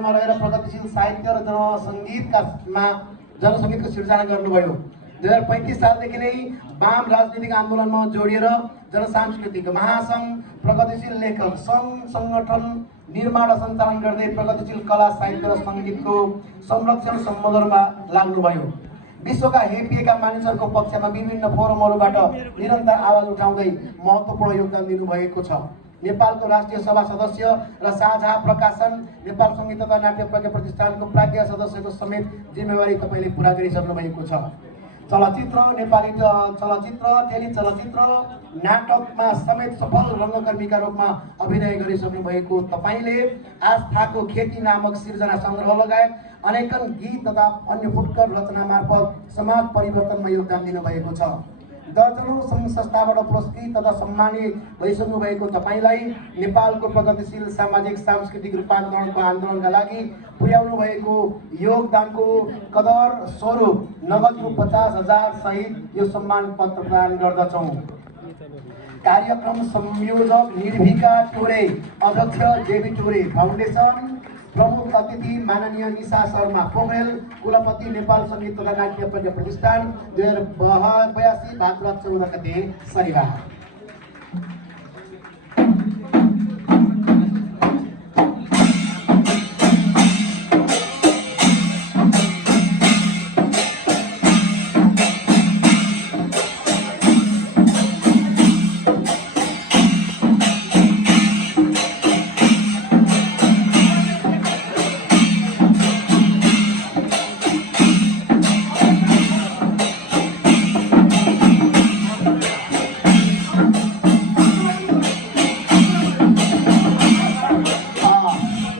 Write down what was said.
सन्दर्भमा रहेर प्रगतिशील साहित्य र जनसङ्गीतको सिर्जना गर्नुभयो। 2035 सालदेखि नै वाम राजनीतिक आन्दोलनमा जोडिएर जनसांस्कृतिक महासङ्घ, प्रगतिशील लेखक सङ्घ, सङ्गठन निर्माण र सञ्चालन गर्दै प्रगतिशील कला साहित्य र सङ्गीतको संरक्षण सम्बन्धमा लाग्नुभयो। विश्वका हेपिएका मानिसहरूको पक्षमा विभिन्न फोरमहरूबाट निरन्तर आवाज उठाउँदै महत्त्वपूर्ण योगदान दिनुभएको छ। नेपालको राष्ट्रिय सभा सदस्य र साझा प्रकाशन नेपाल सङ्गीत तथा नाट्य प्रज्ञा प्रतिष्ठानको प्राज्ञ सदस्यको समेत जिम्मेवारी तपाईँले पुरा गरिसक्नु भएको छ। चलचित्र, नेपाली चलचित्र, टेलिचलचित्र, नाटकमा समेत सफल रङ्गकर्मीका रूपमा अभिनय गरिसक्नु भएको तपाईँले आस्थाको खेती नामक सिर्जना सङ्ग्रह लगायत अनेकन गीत तथा अन्य फुटकर रचना मार्फत समाज परिवर्तनमा योगदान दिनुभएको छ। दर्जनौं सङ्घ संस्थाबाट पुरस्कृत तथा सम्मानित भइसक्नु भएको तपाईँलाई नेपालको प्रगतिशील सामाजिक सांस्कृतिक रूपान्तरणको आन्दोलनका लागि पुर्याउनु भएको योगदानको कदर स्वरूप नगद रु 50,000 सहित यो सम्मान पत्र प्रदान गर्दछौँ। कार्यक्रम संयोजक निर्भिका टोरे, अध्यक्ष जेबी टोरे फाउन्डेसन, प्रमुख अतिथि माननीय निशा शर्मा पोखरेल, कुलपति नेपाल सङ्गीत तथा नाट्य प्रज्ञा प्रतिष्ठान, 2082 भाद्र 14 गते शनिबार।